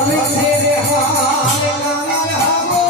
আমি ছেড়ে হায় কানার হাবো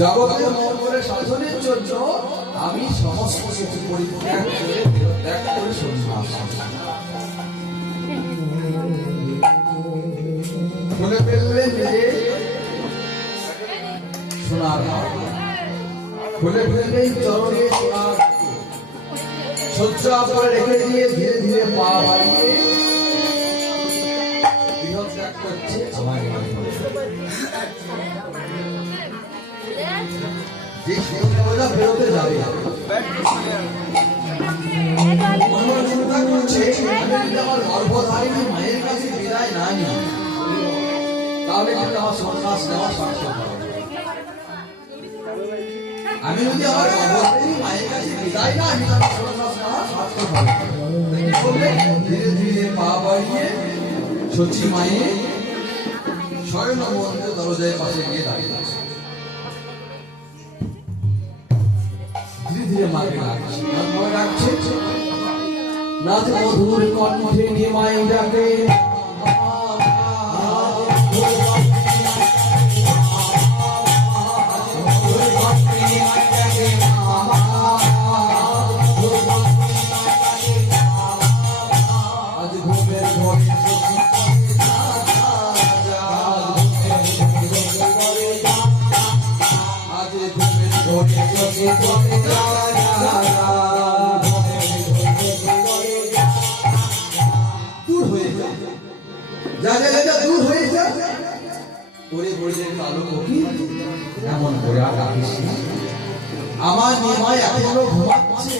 জগতের মঙ্গলের সাধনের জন্য আমি সমস্ত কিছু পরিত্যাগ করে ত্যাগ করে সন্ন্যাস বলে ফেললেন যে সোনার বলে ফেললেন চরণে সোনার সজ্জা করে রেখে দিয়ে ধীরে ধীরে পা বাড়িয়ে গৃহ ত্যাগ করছে আমার যে শিবদেবতা ফেরতে যাবে চিন্তা করছে আমি আমার গর্ভধারিণী মায়ের কাছে বিদায় না নিই তাহলে কিন্তু আমার সন্ন্যাস নেওয়া সার্থক হবে। আমি যদি আমার গর্ভধারিণী মায়ের কাছে বিদায় না নিই আমার সন্ন্যাস নেওয়া সার্থক হবে। ধীরে ধীরে পা বাড়িয়ে সচি মায়ে শয়ন মন্দির দরজায় পাশে গিয়ে দাঁড়িয়ে আছে। ধীরে ধীরে মাকে ডাকছে নাচ মধুর কণ্ঠে নিমাই ডাকে আজ ঘুমের দূর হয়ে যা দূর হয়ে যা ওরে বলে কালো কবি এমন করে আর ডাকিস আমার নিমায় এখনো ঘুমাচ্ছে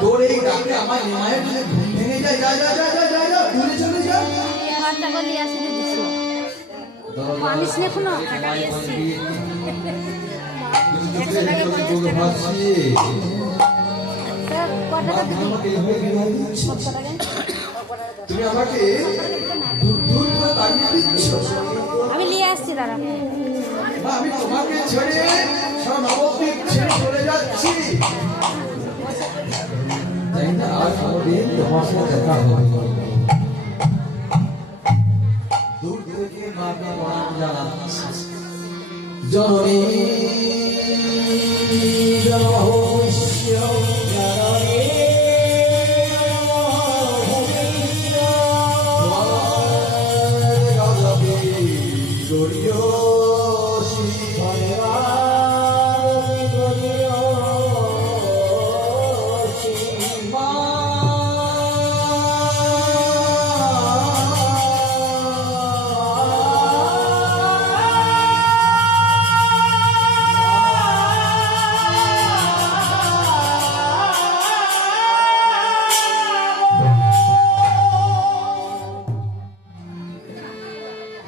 তোর এই ডাকে আমার নিমায়ের যদি ঘুম ভেঙে যায় যা যা যা যা যা যা দূরে চলে যা পানিস নে কোনো কাটাই আছে তুমি আমাকে আমি নিয়ে আসছি দাঁড়া আমি তোমাকে ছেড়ে নবদ্বীপ ছেড়ে চলে যাচ্ছি তাই না আর কোনোদিন তোমার সাথে দেখা হবে দূর থেকে মাকে প্রণাম জানাচ্ছি জননী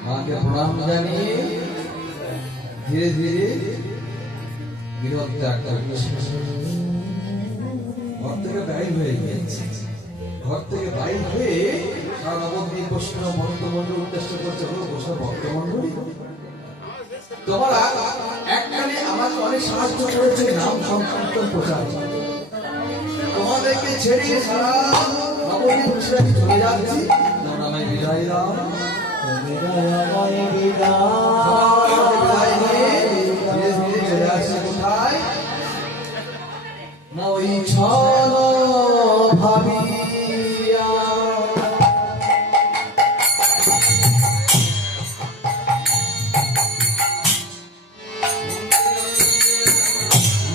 মাকে প্রণাম জানিয়ে ধীরে ধীরে গৃহ ত্যাগ করছে। ঘর থেকে বাইর হয়ে গিয়েছে ঘর থেকে বাইর হয়ে সারা নবদ্বীপ বৈষ্ণব ভক্তমণ্ডল উদ্দেশ্য করছে হলো বৈষ্ণব ভক্তমণ্ডলী তোমরা এককালে আমাকে অনেক সাহায্য করেছে নাম সংকীর্তন প্রচার তোমাদেরকে ছেড়ে সারা নবদ্বীপ ছেড়ে চলে যাচ্ছি তোমরা আমায় বিদায় দাও চলে আসছে কোথায় না ওই ছল ভাবিয়া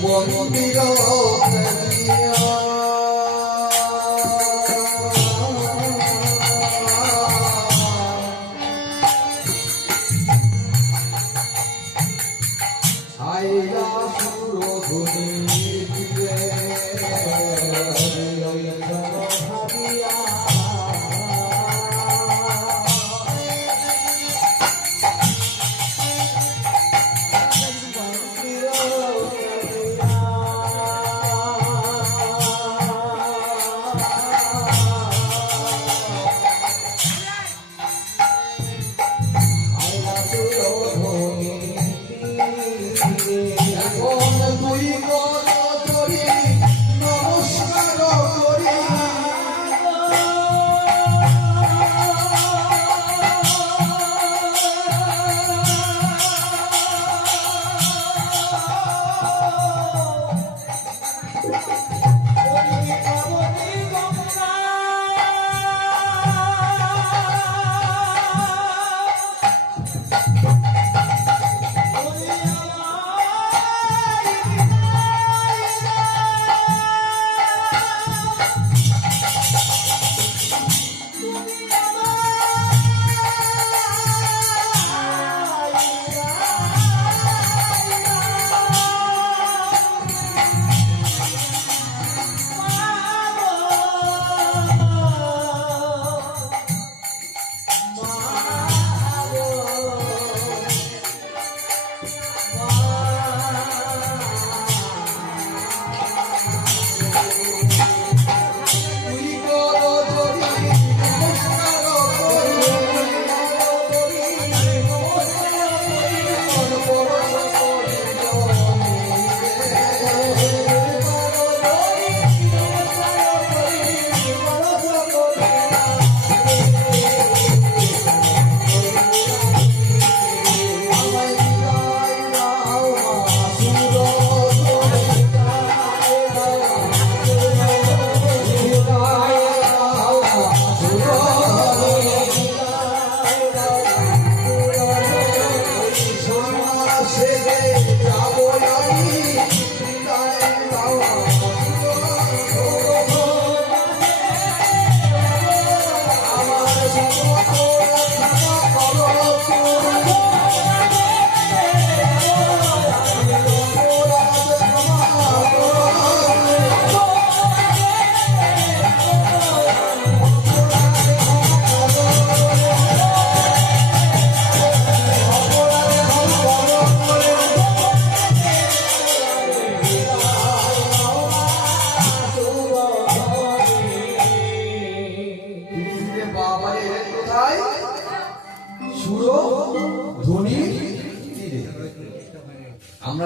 মন্দির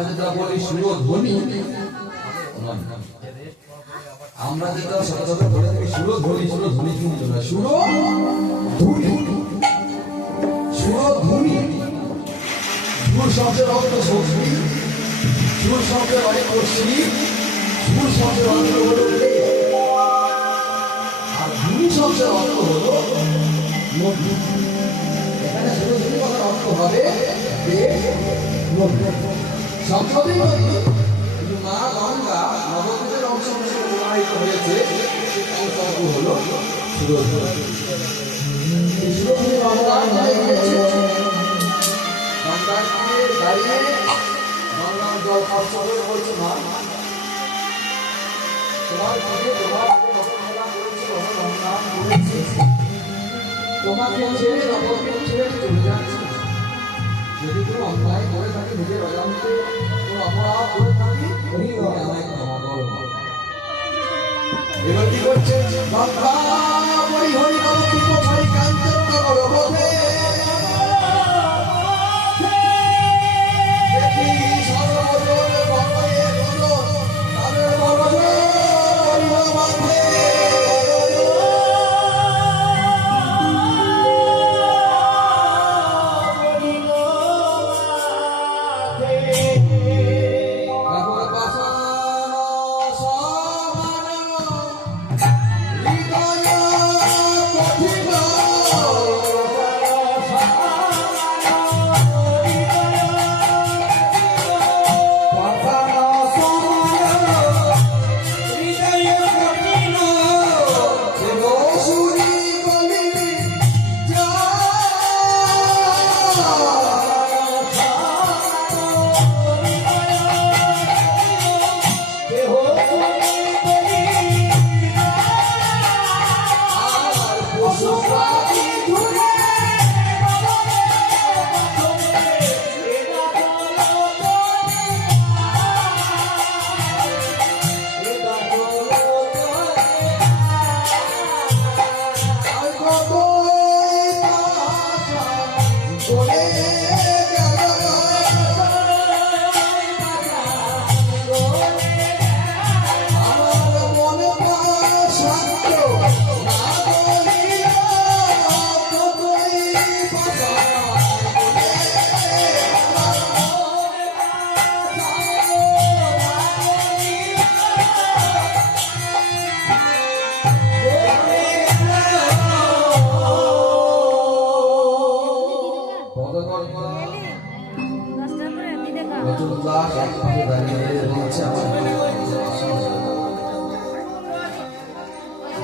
আমরা যেটা বলি সুরধ্বনি, আমরা যেটা সচরাচর বলে থাকি সুরধ্বনি, সুরধ্বনি কিন্তু না, সুরধ্বনি। সুরধ্বনি সুর শব্দের অর্থ শক্তি, সুর শব্দের অর্থ শিব, সুর শব্দের অর্থ হলো আর ধ্বনি শব্দের অর্থ হলো মধু। এখানে সুরধ্বনি কথার অর্থ হবে সবসময় কিন্তু মা গঙ্গা নবদ্বীপের অংশ হিসেবে প্রবাহিত হয়েছে, অংশ হলো সুরধ্বনি। সুরধ্বনি ভগবান গঙ্গার তীরে দাঁড়িয়ে গঙ্গার জল খরচ করে বলছে, মা তোমার দিকে তোমার খেলা করেছে, অনুসন্ধান করেছে, তোমাকে ছেড়ে নবদ্বীপ ছেড়ে চলে যাচ্ছে। যদি কোনো অন্যায় করে থাকি, নিজের অজান্তে কোনো অপরাধ করে থাকি, আমায় ক্ষমা করো। এবার কি করছে? গঙ্গা বলি হরি নবদ্বীপ হরি কাঞ্চন করো বোধে, দেখি সর্বজন বড়য়ে বলো তাদের বড়জন মাঝে।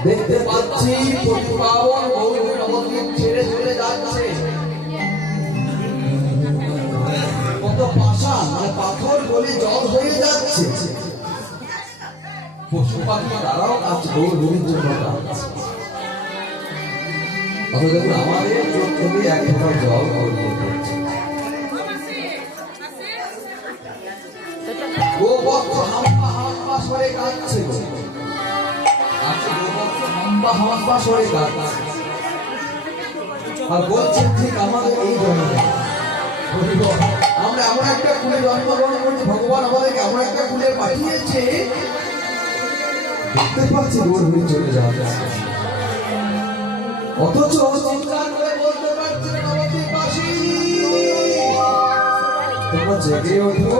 দেখতে পাচ্ছি প্রতিপাবন গৌরী নবদ্বীপ ছেড়ে চলে যাচ্ছে। কত পাষাণ মানে পাথর গলে জল হয়ে যাচ্ছে। পশু পাখি তারাও কাছে গৌরীর জন্য কাঁদছে। অথচ দেখুন আমাদের চোখ থেকে এক ফোঁটা জল গড়িয়ে পড়ছে। গোবর্ধ হাম্পা হাম্পা সরে কাঁদছে। আর বলছেন ঠিক আমাদের এই জন্ম আমরা এমন একটা কুলে জন্মগ্রহণ করছি, ভগবান আমাদেরকে এমন একটা কুলে পাঠিয়েছে, দেখতে পাচ্ছি দূর হয়ে চলে যাবে, অথচ চিৎকার করে বলতে পারছে নবদ্বীপবাসী তোমরা জেগে ওঠো।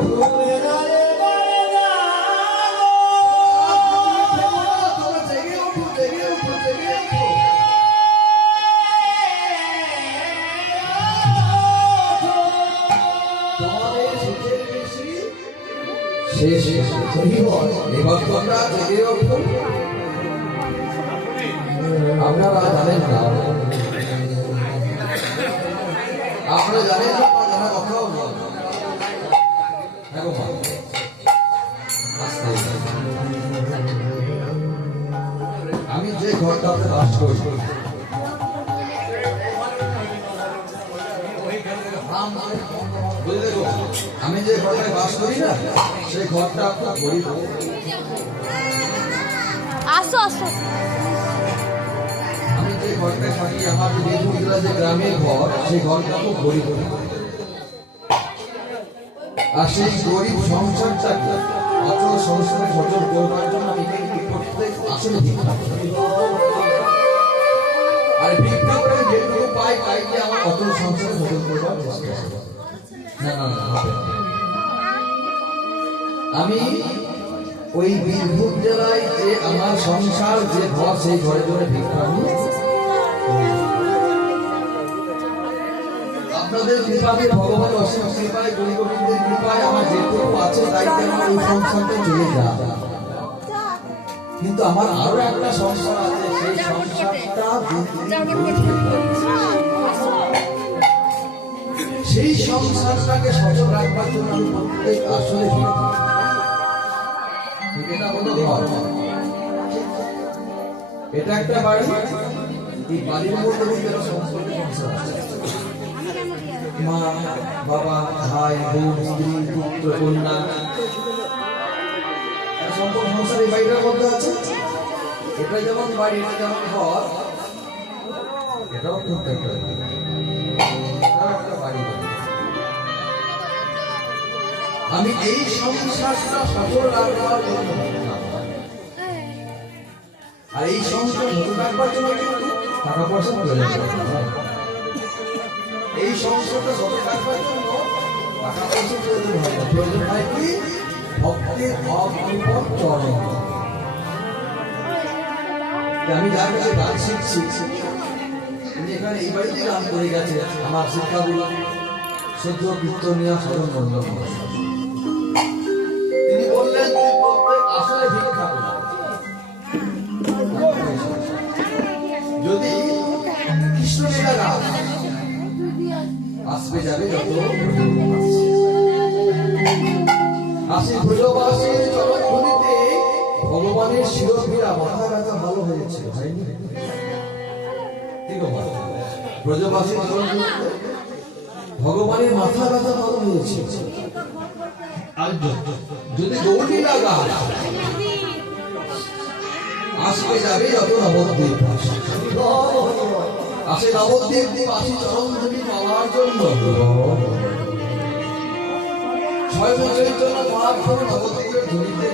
এবার তোমরা জেগে ওঠো। আপনারা জানেন না, আপনারা জানেন না, জানা কথাও নয়। আমি যে ঘরটাতে বাস করি, আমি যে ঘরটায় বাস করি না, সেই ঘরটা খুব গরিব। আমি যে ঘরটায় থাকি, আমার যে গ্রামের ঘর, সেই ঘরটা খুব গরিব। আর সেই গরিব সংসারটাকে অচল সংসারে সচল করবার জন্য আমি কিন্তু প্রত্যেক আসলে ভিক্ষা করি। আর ভিক্ষা করে যেটুকু পাই তাইতে আমার অচল সংসার সচল করবার চেষ্টা করি। না না না, হবে না। আমি ওই বীরভূম জেলায় যে আমার সংসার যে ঘর, সেই ঘরে ঘরে ভিক্ষা আমি আপনাদের কৃপাতে, ভগবান অসীম কৃপায়, গুরু গোবিন্দের কৃপায় আমার যেটুকু আছে তাইতে আমার এই সংসারটা চলে যায়। কিন্তু আমার আরো একটা সংসার আছে, সেই সংসারটা সেই সংসারটাকে সচল রাখবার জন্য আমি প্রত্যেক আসলে এটা হলো ঘর, এটা একটা বাড়ি। এই বাড়ির মধ্যে কিন্তু সম্পর্ক সংসার আছে, মা বাবা ভাই বোন স্ত্রী পুত্র কন্যা, সম্পর্ক সংসার এই বাড়িটার মধ্যে আছে। এটা যেমন বাড়ি, এটা যেমন ঘর, এটাও কিন্তু একটা বাড়ি। আমি এই সংসারটা সফল রাখবার জন্য, আর এই সংসার ধরে রাখবার জন্য কিন্তু টাকা পয়সা প্রয়োজন। এই সংসারটা সফল রাখবার জন্য টাকা পয়সা প্রয়োজন হয় না, প্রয়োজন হয় কি ভক্তের অপরিপক চরণ। আমি যার কাছে গান শিখছি, তিনি এখানে এই বাড়িতে গান করে গেছে। আমার শিক্ষাগুলো সদ্য কীর্তনিয়া স্মরণ মন্ডল, তিনি বললেন আসলে ভিক্ষা করি। যদি কৃষ্ণলীলা গান আসবে যাবে যত আসি ব্রজবাসীর চরণধূলিতে ভগবানের শিরোপীড়া মাথা ব্যথা ভালো হয়েছে, হয়নি? ব্রজবাসীর চরণধূলিতে ভগবানের মাথা ব্যথা ভালো হয়েছে। আর যদি গৌরীলা গান আসবে যাবে যত নবদ্বীপ, আসে নবদ্বীপ আসি চরণধূলি পাওয়ার জন্য। ছয় বছরের জন্য নবদ্বীপের ধূলিতে